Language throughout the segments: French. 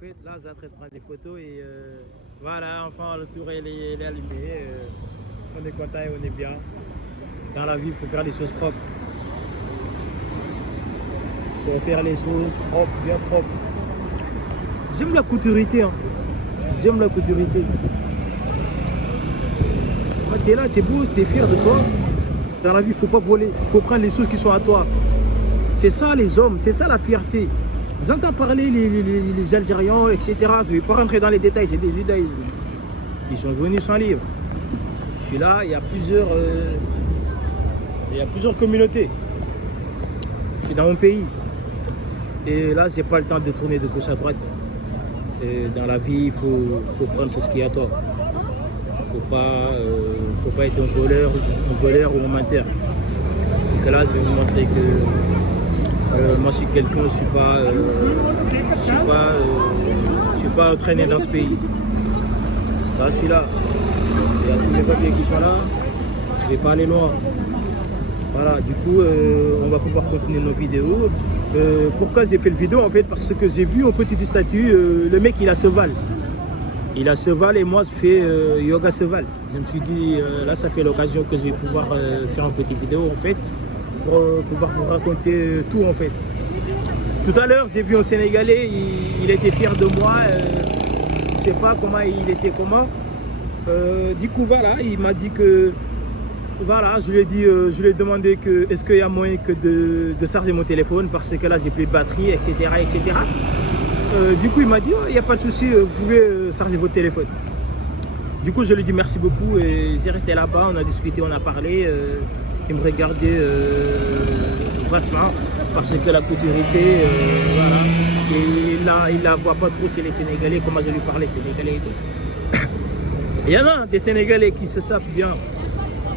fait, là, j'ai en train de prendre des photos et voilà, enfin, le tour il est allumé. On est content et on est bien. Dans la vie, il faut faire les choses propres. Il faut faire les choses propres, bien propres. J'aime la couturité, hein. J'aime la couturité. T'es là, t'es beau, t'es fier de toi. Dans la vie, il ne faut pas voler. Il faut prendre les choses qui sont à toi. C'est ça les hommes, c'est ça la fierté. J'entends parler les Algériens, etc. Je ne vais pas rentrer dans les détails, c'est des judaïsmes. Ils sont venus sans livre. Je suis là, il y a plusieurs communautés. Je suis dans mon pays. Et là, je n'ai pas le temps de tourner de gauche à droite. Et dans la vie, il faut prendre ce qui est à toi. Il ne faut pas être un voleur ou un menteur. Donc là, je vais vous montrer que moi, je suis quelqu'un, je ne suis pas entraîné dans ce pays. Là, je suis là. Il y a tous les papiers qui sont là. Je ne vais pas aller loin. Voilà, du coup, on va pouvoir continuer nos vidéos. Pourquoi j'ai fait le vidéo? En fait, parce que j'ai vu en petite statue, le mec, il a cheval. Il a cheval et moi, je fais yoga cheval. Je me suis dit, là, ça fait l'occasion que je vais pouvoir faire une petite vidéo, en fait, pour pouvoir vous raconter tout, en fait. Tout à l'heure, j'ai vu un Sénégalais, il était fier de moi. Je ne sais pas comment il était, comment. Du coup, voilà, il m'a dit que... Voilà, je lui ai demandé que est-ce qu'il y a moyen que de charger mon téléphone parce que là, j'ai plus de batterie, etc., etc. Du coup, il m'a dit, il n'y a pas de souci, vous pouvez charger votre téléphone. Du coup, je lui ai dit merci beaucoup et j'ai resté là-bas, on a discuté, on a parlé. Il me regardait vastement parce que la couturité, voilà. Et il la voit pas trop chez les Sénégalais, comment je lui parlais Sénégalais et tout. Il y en a des Sénégalais qui se savent bien.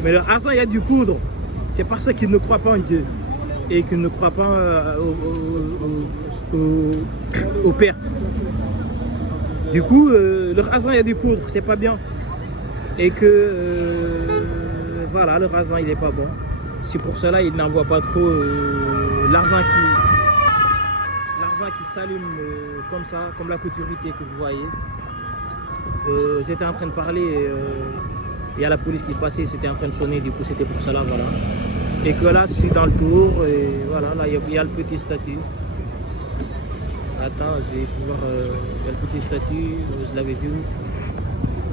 Mais le hasard, il y a du coudre. C'est parce qu'ils ne croient pas en Dieu et qu'ils ne croient pas au Père. Du coup, le rasan, il y a du poudre, c'est pas bien. Et que, voilà, le rasan, il n'est pas bon. C'est pour cela qu'il n'envoie pas trop l'argent qui s'allume comme ça, comme la couturité que vous voyez. J'étais en train de parler, il y a la police qui passait, c'était en train de sonner, du coup c'était pour cela, voilà. Et que là, je suis dans le tour, et voilà, là, il y a le petit statut. Attends, je vais pouvoir... il y a le petit statut, je l'avais vu.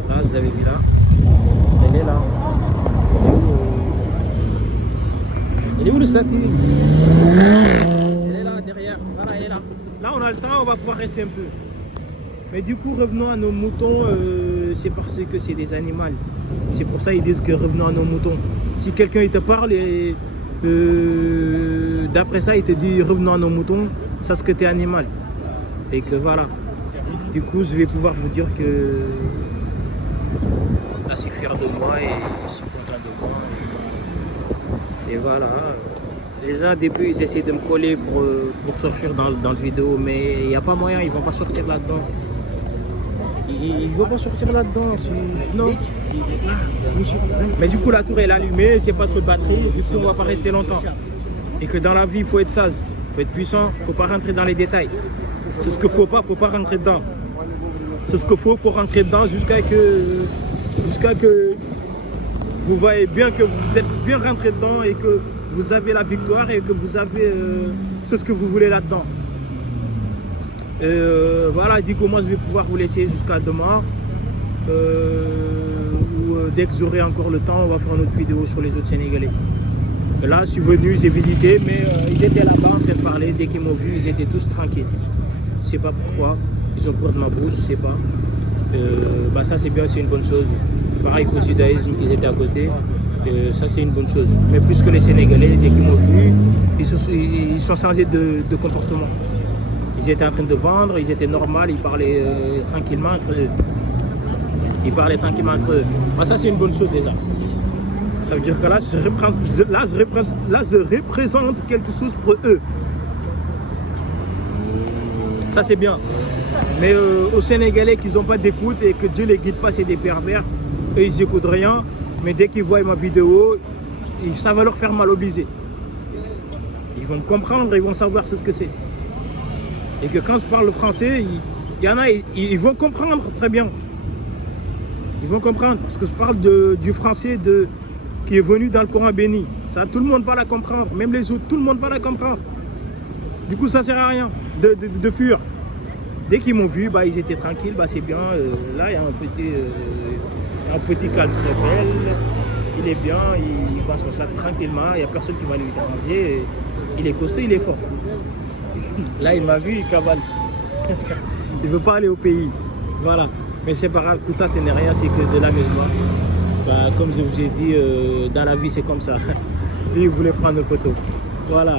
Là, je l'avais vu là. Elle est là. Elle est où le statut? Elle est là, derrière. Voilà, elle est là. Là, on a le temps, on va pouvoir rester un peu. Mais du coup, revenons à nos moutons, c'est parce que c'est des animaux. C'est pour ça qu'ils disent que revenons à nos moutons. Si quelqu'un il te parle et d'après ça, il te dit revenons à nos moutons, ça c'est que tu es animal. Et que voilà. Du coup, je vais pouvoir vous dire que là, je suis fier de moi et je suis content de moi. Et voilà. Les uns, au début, ils essaient de me coller pour sortir dans la vidéo, mais il n'y a pas moyen, ils ne vont pas sortir là-dedans. Ils ne vont pas sortir là-dedans, non. Mais du coup, la tour est allumée, c'est pas trop de batterie, du coup, on ne va pas rester longtemps. Et que dans la vie, il faut être sage, il faut être puissant, il ne faut pas rentrer dans les détails. C'est ce qu'il ne faut pas rentrer dedans. C'est ce qu'il faut rentrer dedans jusqu'à que vous voyez bien que vous êtes bien rentré dedans et que vous avez la victoire et que vous avez ce que vous voulez là-dedans. Voilà, du coup, moi je vais pouvoir vous laisser jusqu'à demain. Dès que j'aurai encore le temps, on va faire une autre vidéo sur les autres Sénégalais. Là, je suis venu, j'ai visité, mais ils étaient là-bas en train de parler. Dès qu'ils m'ont vu, ils étaient tous tranquilles. Je ne sais pas pourquoi. Ils ont peur de ma bouche, je ne sais pas. Ça, c'est bien, c'est une bonne chose. Pareil qu'au judaïsme, qu'ils étaient à côté. Ça, c'est une bonne chose. Mais plus que les Sénégalais, dès qu'ils m'ont vu, ils sont changés de comportement. Ils étaient en train de vendre, ils étaient normaux, ils parlaient tranquillement entre eux. Ça, c'est une bonne chose déjà. Ça veut dire que là, je représente quelque chose pour eux. Ça, c'est bien. Mais aux Sénégalais qui n'ont pas d'écoute et que Dieu ne les guide pas, c'est des pervers. Eux, ils n'écoutent rien. Mais dès qu'ils voient ma vidéo, ça va leur faire mal au baiser. Ils vont me comprendre, ils vont savoir ce que c'est. Et que quand je parle français, Il y en a, ils vont comprendre très bien. Ils vont comprendre parce que je parle du français qui est venu dans le Coran béni. Ça, tout le monde va la comprendre. Même les autres, tout le monde va la comprendre. Du coup, ça ne sert à rien de fuir. Dès qu'ils m'ont vu, bah, ils étaient tranquilles. Bah, c'est bien. Là, il y a un petit calme rebelle. Il est bien. Il va son sac tranquillement. Il n'y a personne qui va lui déranger. Il est costaud, il est fort. Là, il m'a vu, il cavale. Il ne veut pas aller au pays. Voilà. Mais c'est pas grave, tout ça, ce n'est rien, c'est que de l'amusement. Bah, comme je vous ai dit, dans la vie, c'est comme ça. Lui, il voulait prendre une photo. Voilà.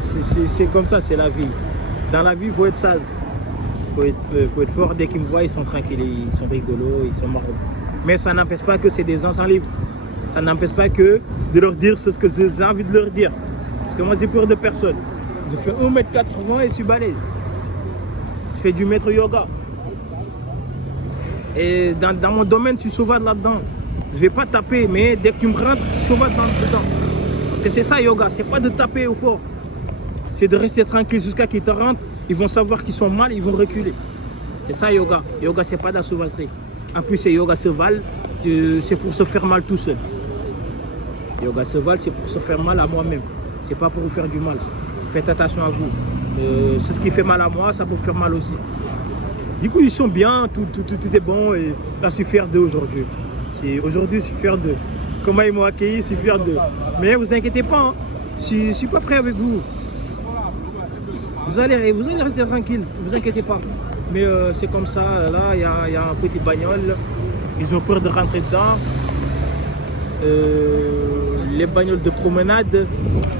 C'est comme ça, c'est la vie. Dans la vie, il faut être sage. Il faut être fort. Dès qu'ils me voient, ils sont tranquilles, ils sont rigolos, ils sont marrants. Mais ça n'empêche pas que c'est des anciens livres. Ça n'empêche pas que de leur dire ce que j'ai envie de leur dire. Parce que moi, j'ai peur de personne. Je fais 1m80 et je suis balèze. Je fais du maître yoga. Et dans mon domaine, je suis sauvage là-dedans. Je ne vais pas taper, mais dès que tu me rentres, je suis sauvage dedans. Parce que c'est ça, yoga. C'est pas de taper au fort. C'est de rester tranquille jusqu'à qu'ils te rentrent. Ils vont savoir qu'ils sont mal, ils vont reculer. C'est ça, yoga. Yoga, c'est pas de la sauvagerie. En plus, c'est yoga cheval. C'est pour se faire mal tout seul. Yoga cheval, c'est pour se faire mal à moi-même. C'est pas pour vous faire du mal. Faites attention à vous. C'est ce qui fait mal à moi, ça peut vous faire mal aussi. Du coup, ils sont bien, tout est bon et là, je suis fier d'eux aujourd'hui. Aujourd'hui, je suis fier d'eux. Comment ils m'ont accueilli, je suis fier d'eux. Mais vous inquiétez pas, hein, je ne suis pas prêt avec vous. Vous allez rester tranquille, ne vous inquiétez pas. Mais c'est comme ça, là, il y a un petit bagnole. Ils ont peur de rentrer dedans. Les bagnoles de promenade,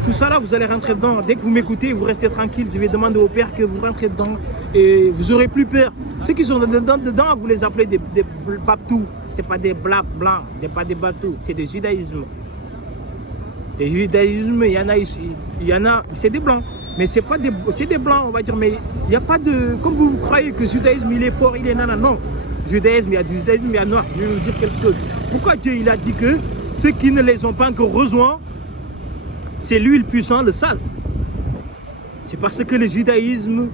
tout ça là, vous allez rentrer dedans. Dès que vous m'écoutez, vous restez tranquille. Je vais demander au père que vous rentrez dedans et vous n'aurez plus peur. Ceux qui sont dedans, vous les appelez des babtous. Ce n'est pas des blancs, pas des babtous, c'est des judaïsmes. Des judaïsmes, il y en a, c'est des blancs. Mais c'est des blancs, on va dire. Mais il n'y a pas de. Comme vous croyez que le judaïsme, il est fort, il est nana. Non. Judaïsme, il y a du judaïsme, il y a noir. Je vais vous dire quelque chose. Pourquoi Dieu il a dit que ceux qui ne les ont pas encore rejoints, c'est lui le puissant, le sage. C'est parce que les judaïsmes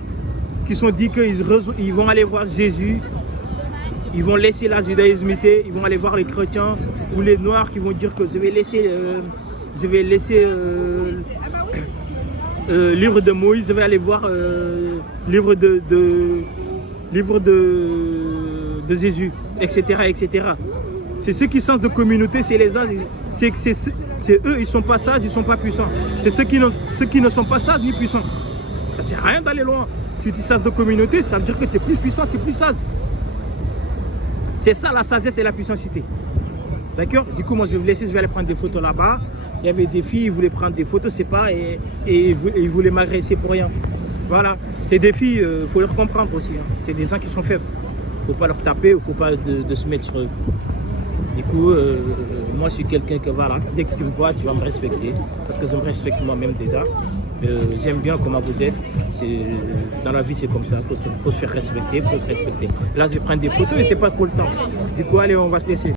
qui sont dit qu'ils vont aller voir Jésus, ils vont laisser la judaïsmité, ils vont aller voir les chrétiens ou les noirs qui vont dire que je vais laisser livre de Moïse, je vais aller voir livre de Jésus, etc., etc. C'est ceux qui sens de communauté, c'est les âges, c'est eux, ils ne sont pas sages, ils ne sont pas puissants. C'est ceux qui ne sont pas sages ni puissants. Ça ne sert à rien d'aller loin. Si tu es sage de communauté, ça veut dire que tu es plus puissant, tu es plus sage. C'est ça la sagesse et la puissancité. D'accord? Du coup, moi je vais vous laisser, je vais aller prendre des photos là-bas. Il y avait des filles, ils voulaient prendre des photos, c'est pas, et ils voulaient m'agresser pour rien. Voilà. C'est des filles, il faut leur comprendre aussi. Hein. C'est des gens qui sont faibles. Il ne faut pas leur taper, il ne faut pas de se mettre sur eux. Du coup, moi je suis quelqu'un que voilà, dès que tu me vois, tu vas me respecter. Parce que je me respecte moi-même déjà. J'aime bien comment vous êtes. Dans la vie, c'est comme ça. Il faut se faire respecter, il faut se respecter. Là, je vais prendre des photos et c'est pas trop le temps. Du coup, allez, on va se laisser.